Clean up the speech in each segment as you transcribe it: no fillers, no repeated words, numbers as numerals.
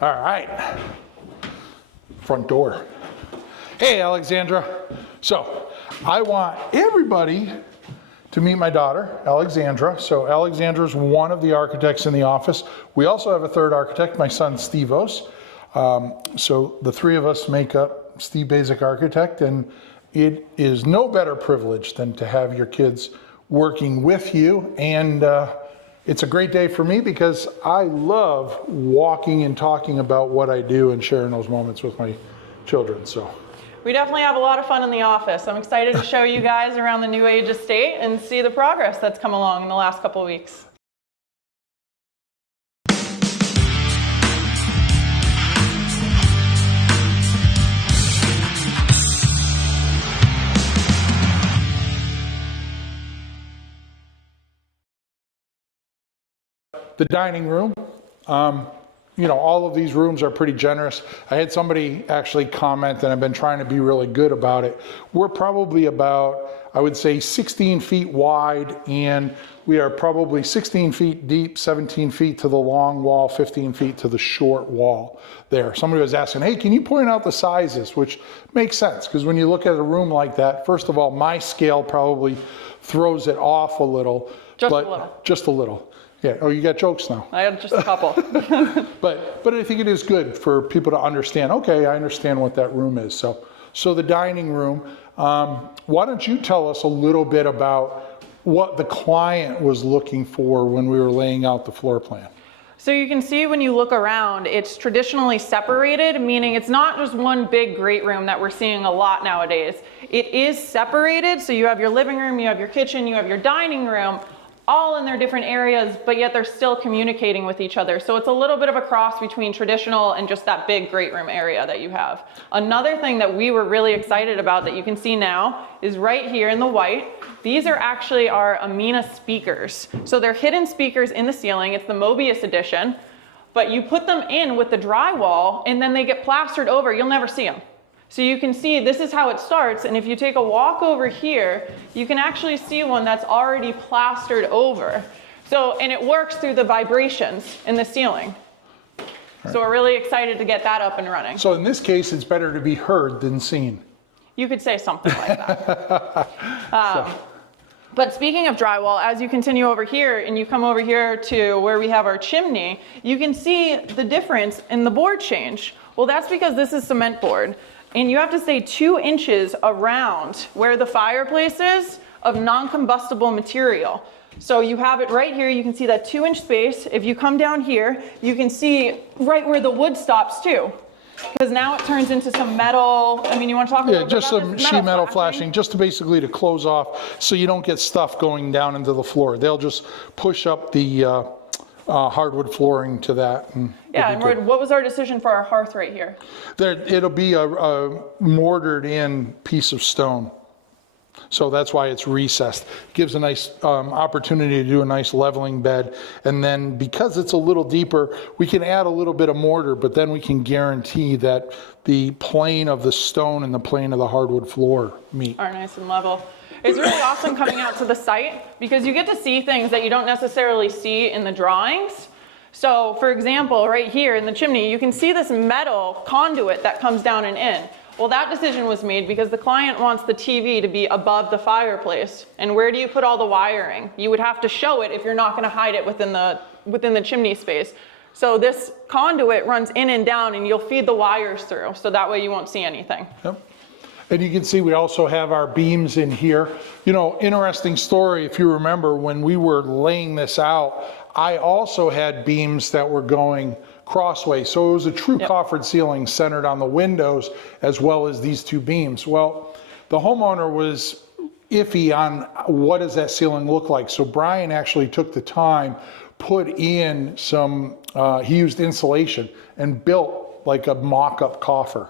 All right, front door. Hey, Alexandra. So I want everybody to meet my daughter, Alexandra. So Alexandra is one of the architects in the office. We also have a third architect, my son, Steve-Os. So the three of us make up Steve Basic Architect, and it is no better privilege than to have your kids working with you. And it's a great day for me because I love walking and talking about what I do and sharing those moments with my children. So we definitely have a lot of fun in the office. I'm excited to show you guys around the New Age estate and see the progress that's come along in the last couple of weeks. The dining room, you know, all of these rooms are pretty generous. I had somebody actually comment, and I've been trying to be really good about it. We're probably about, I would say, 16 feet wide, and we are probably 16 feet deep, 17 feet to the long wall, 15 feet to the short wall there. Somebody was asking, hey, can you point out the sizes? Which makes sense, because when you look at a room like that, first of all, my scale probably throws it off a little. Just a little. Just a little. Yeah. Oh, you got jokes now. I have just a couple. But I think it is good for people to understand. Okay, I understand what that room is. So the dining room. Why don't you tell us a little bit about what the client was looking for when we were laying out the floor plan? So you can see when you look around, it's traditionally separated, meaning it's not just one big great room that we're seeing a lot nowadays. It is separated. So you have your living room, you have your kitchen, you have your dining room, all in their different areas, but yet they're still communicating with each other. So it's a little bit of a cross between traditional and just that big great room area that you have. Another thing that we were really excited about that you can see now is right here in the white. These are actually our Amina speakers. So they're hidden speakers in the ceiling. It's the Mobius edition, but you put them in with the drywall and then they get plastered over. You'll never see them. So you can see this is how it starts, and if you take a walk over here, you can actually see one that's already plastered over. So, and it works through the vibrations in the ceiling. Right. So we're really excited to get that up and running. So in this case, it's better to be heard than seen. You could say something like that. But speaking of drywall, as you continue over here and you come over here to where we have our chimney, you can see the difference in the board change. Well, that's because this is cement board. And you have to stay 2 inches around where the fireplace is of non-combustible material. So you have it right here. You can see that 2-inch space. If you come down here, you can see right where the wood stops too. Because now it turns into some metal. I mean, you want to talk about just some sheet metal flashing, just to basically to close off so you don't get stuff going down into the floor. They'll just push up the hardwood flooring to that. And yeah, and what was our decision for our hearth right here? It'll be a mortared in piece of stone. So that's why it's recessed. It gives a nice opportunity to do a nice leveling bed. And then because it's a little deeper, we can add a little bit of mortar, but then we can guarantee that the plane of the stone and the plane of the hardwood floor meet. Are nice and level. It's really awesome coming out to the site because you get to see things that you don't necessarily see in the drawings. So for example, right here in the chimney, you can see this metal conduit that comes down and in. Well, that decision was made because the client wants the TV to be above the fireplace. And where do you put all the wiring? You would have to show it if you're not going to hide it within the chimney space. So this conduit runs in and down and you'll feed the wires through. So that way you won't see anything. Yep. And you can see we also have our beams in here. You know, interesting story, if you remember when we were laying this out, I also had beams that were going crossways. So it was a true coffered ceiling centered on the windows as well as these 2 beams. Well, the homeowner was iffy on what does that ceiling look like. So Brian actually took the time, put in some, he used insulation and built like a mock-up coffer.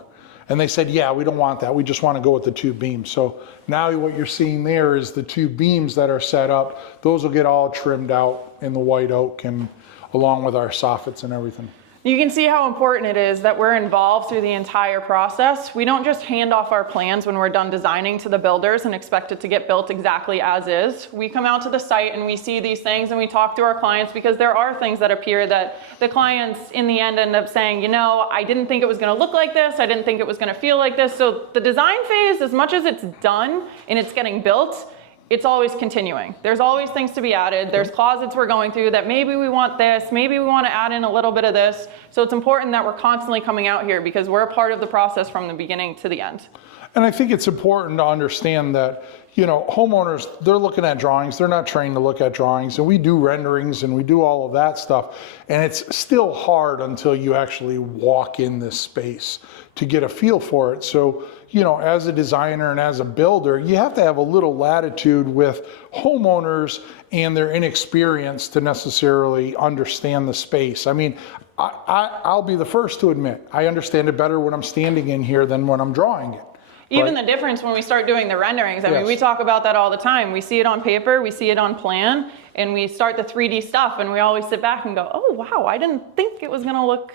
And they said, yeah, we don't want that. We just want to go with the 2 beams. So now what you're seeing there is the 2 beams that are set up. Those will get all trimmed out in the white oak and along with our soffits and everything. You can see how important it is that we're involved through the entire process. We don't just hand off our plans when we're done designing to the builders and expect it to get built exactly as is. We come out to the site and we see these things and we talk to our clients, because there are things that appear that the clients in the end up saying, you know, I didn't think it was going to look like this. I didn't think it was going to feel like this. So the design phase, as much as it's done and it's getting built, it's always continuing. There's always things to be added. There's closets we're going through that maybe we want this, maybe we want to add in a little bit of this. So it's important that we're constantly coming out here, because we're a part of the process from the beginning to the end. And I think it's important to understand that, you know, homeowners, they're looking at drawings, they're not trained to look at drawings, and we do renderings and we do all of that stuff. And it's still hard until you actually walk in this space to get a feel for it. So, you know, as a designer and as a builder, you have to have a little latitude with homeowners and their inexperience to necessarily understand the space. I mean, I'll be the first to admit, I understand it better when I'm standing in here than when I'm drawing it. Even the difference when we start doing the renderings, I mean, we talk about that all the time. We see it on paper, we see it on plan, and we start the 3D stuff, and we always sit back and go, oh, wow, I didn't think it was gonna look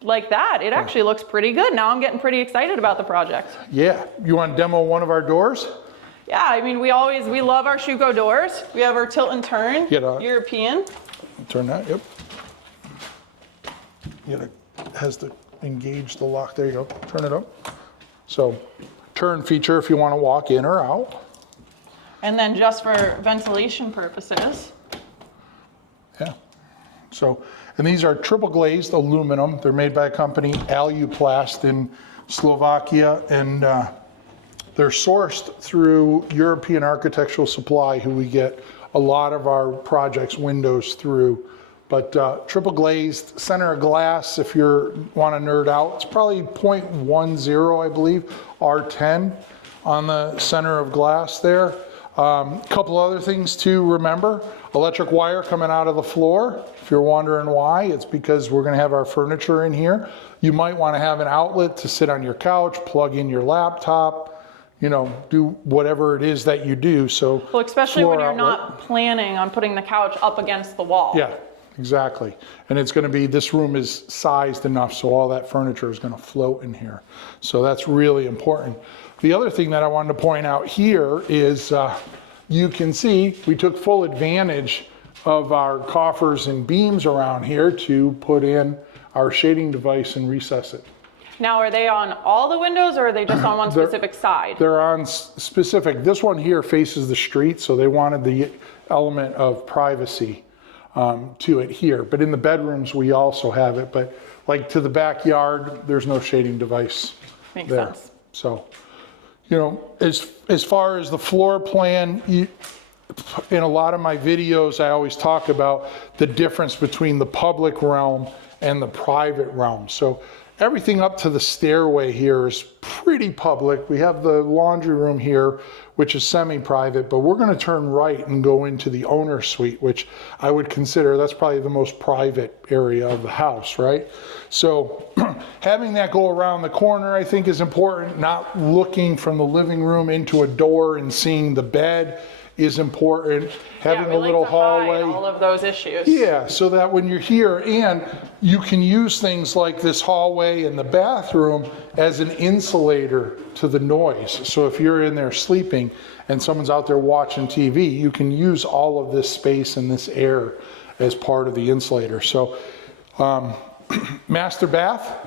like that. It actually looks pretty good. Now I'm getting pretty excited about the project. Yeah, you want to demo one of our doors? Yeah, I mean, we love our Schuko doors. We have our tilt and turn, European. Turn that, yep. It has to engage the lock, there you go, turn it up. So, turn feature if you want to walk in or out. And then just for ventilation purposes. Yeah, so, and these are triple glazed aluminum. They're made by a company, Aluplast, in Slovakia, and they're sourced through European Architectural Supply, who we get a lot of our projects windows through. But triple glazed, center of glass, if you want to nerd out, it's probably 0.10, I believe, R10 on the center of glass there. Couple other things to remember: electric wire coming out of the floor. If you're wondering why, it's because we're going to have our furniture in here. You might want to have an outlet to sit on your couch, plug in your laptop, you know, do whatever it is that you do. So, well, especially when you're not planning on putting the couch up against the wall. Yeah, exactly. And it's going to be, this room is sized enough so all that furniture is going to float in here. So that's really important. The other thing that I wanted to point out here is you can see we took full advantage of our coffers and beams around here to put in our shading device and recess it. Now, are they on all the windows, or are they just on one specific side? They're on specific. This one here faces the street, so they wanted the element of privacy to it here. But in the bedrooms, we also have it. But like to the backyard, there's no shading device. Makes there. sense. So, you know, as far as the floor plan, in a lot of my videos, I always talk about the difference between the public realm and the private realm. So everything up to the stairway here is pretty public. We have the laundry room here, which is semi-private, but we're going to turn right and go into the owner's suite, which I would consider that's probably the most private area of the house, right? So having that go around the corner, I think, is important. Not looking from the living room into a door and seeing the bed is important. Having a little hallway. All of those issues. Yeah, so that when you're here, and you can use things like this hallway and the bathroom as an insulator to the noise. So if you're in there sleeping and someone's out there watching TV, you can use all of this space and this air as part of the insulator. So master bath.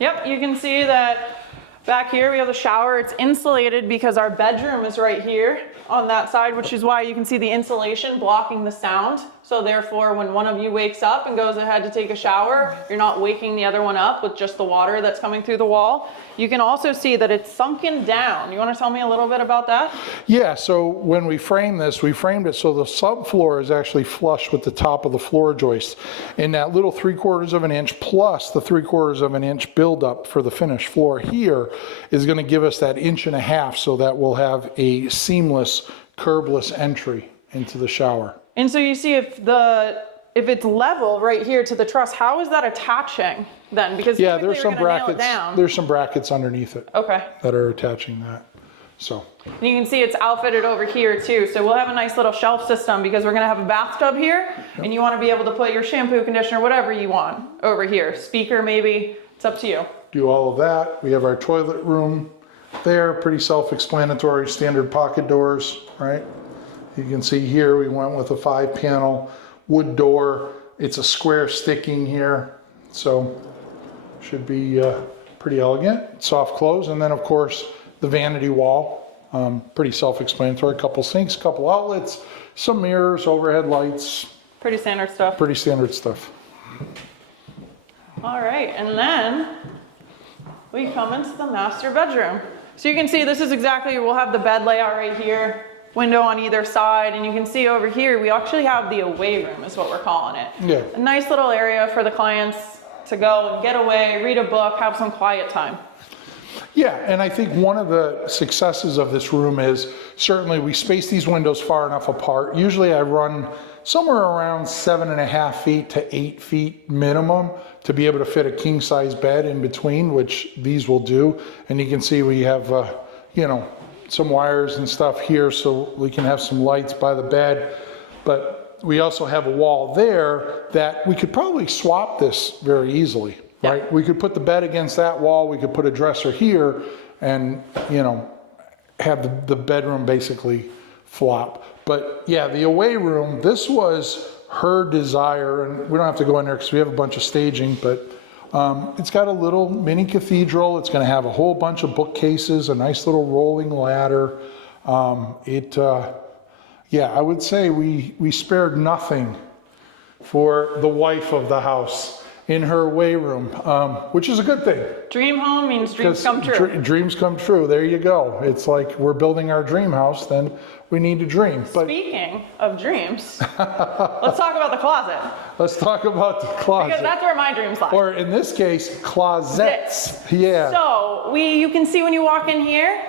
Yep, you can see that back here we have the shower. It's insulated because our bedroom is right here on that side, which is why you can see the insulation blocking the sound. So therefore, when one of you wakes up and goes ahead to take a shower, you're not waking the other one up with just the water that's coming through the wall. You can also see that it's sunken down. You want to tell me a little bit about that? Yeah, so when we framed this, we framed it so the subfloor is actually flush with the top of the floor joist. And that little 3/4 of an inch plus the 3/4 of an inch buildup for the finished floor here is going to give us that 1.5 inches, so that we'll have a seamless, curbless entry into the shower. And so you see if it's level right here to the truss, how is that attaching then? Because yeah, there's some brackets. There's some brackets underneath it. Okay. That are attaching that. So, And you can see it's outfitted over here too. So we'll have a nice little shelf system because we're gonna have a bathtub here, and you wanna be able to put your shampoo, conditioner, whatever you want over here. Speaker maybe, it's up to you. do all of that. We have our toilet room there, pretty self-explanatory, standard pocket doors, right? You can see here we went with a 5-panel wood door. It's a square sticking here, so should be pretty elegant. Soft close, and then of course the vanity wall, pretty self-explanatory. Couple sinks, couple outlets, some mirrors, overhead lights. Pretty standard stuff. Pretty standard stuff. All right, and then we come into the master bedroom. So you can see this is exactly, we'll have the bed layout right here, window on either side, and you can see over here, we actually have the away room is what we're calling it. Yeah. A nice little area for the clients to go and get away, read a book, have some quiet time. Yeah, and I think one of the successes of this room is certainly we space these windows far enough apart. Usually I run somewhere around 7.5 feet to 8 feet minimum to be able to fit a king size bed in between, which these will do. And you can see we have, you know, some wires and stuff here so we can have some lights by the bed. But we also have a wall there that we could probably swap this very easily, right? Yeah. We could put the bed against that wall, we could put a dresser here and, you know, have the bedroom basically flop. But yeah, the away room, this was her desire, and we don't have to go in there because we have a bunch of staging, but it's got a little mini cathedral. It's going to have a whole bunch of bookcases, a nice little rolling ladder. Yeah, I would say we spared nothing for the wife of the house in her away room, which is a good thing. Dream home means dreams come true. Dreams come true. There you go. It's like we're building our dream house, then we need to dream. But speaking of dreams, let's talk about the closet. Let's talk about the closet. Because that's where my dreams lie. Or in this case, closets. Yeah. So you can see when you walk in here,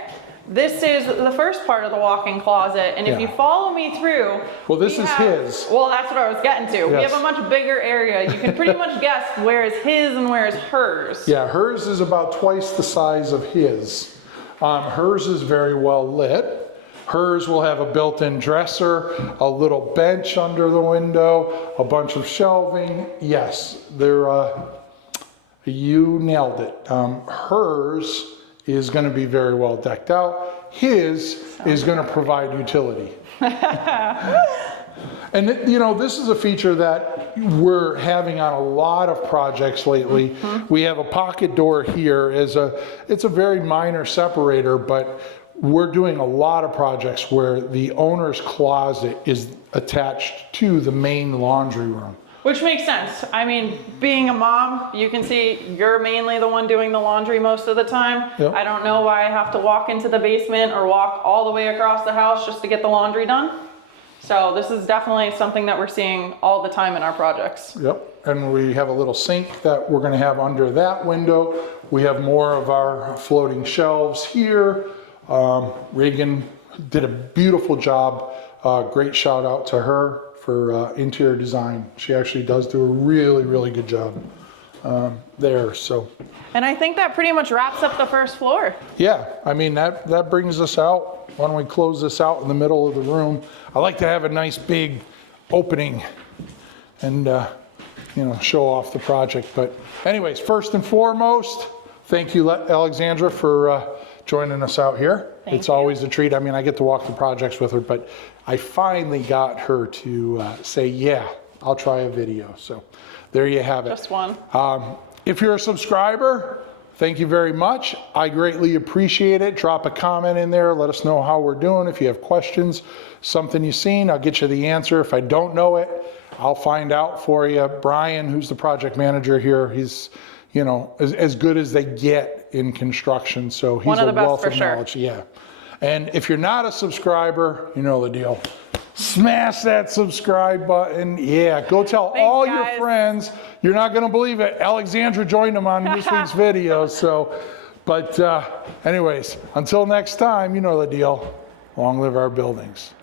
this is the first part of the walk-in closet, and if you follow me through... Well, this is his. Well, that's what I was getting to. Yes. We have a much bigger area. You can pretty much guess where is his and where is hers. Yeah, hers is about twice the size of his. Hers is very well lit. Hers will have a built-in dresser, a little bench under the window, a bunch of shelving. Yes, you nailed it. Hers is going to be very well decked out. His is going to provide utility. And you know, this is a feature that we're having on a lot of projects lately. Mm-hmm. We have a pocket door here. It's a very minor separator, but we're doing a lot of projects where the owner's closet is attached to the main laundry room. Which makes sense. I mean, being a mom, you can see you're mainly the one doing the laundry most of the time. Yep. I don't know why I have to walk into the basement or walk all the way across the house just to get the laundry done. So this is definitely something that we're seeing all the time in our projects. Yep, and we have a little sink that we're gonna have under that window. We have more of our floating shelves here. Reagan did a beautiful job. Great shout out to her for interior design. She actually does do a really, really good job there. So. And I think that pretty much wraps up the first floor. Yeah, I mean, that brings us out. Why don't we close this out in the middle of the room? I like to have a nice big opening and you know, show off the project. But anyways, first and foremost, thank you, Alexandra, for joining us out here. It's always a treat. I mean, I get to walk the projects with her, but I finally got her to say, yeah, I'll try a video. So there you have it. Just one. If you're a subscriber, thank you very much. I greatly appreciate it. Drop a comment in there. Let us know how we're doing. If you have questions, something you've seen, I'll get you the answer. If I don't know it, I'll find out for you. Brian, who's the project manager here, he's, you know, as good as they get in construction. So he's a wealth of knowledge. Yeah. And if you're not a subscriber, you know the deal. Smash that subscribe button. Yeah, go tell all your friends. You're not going to believe it. Alexandra joined them on this week's video. So, but anyways, until next time, you know the deal. Long live our buildings.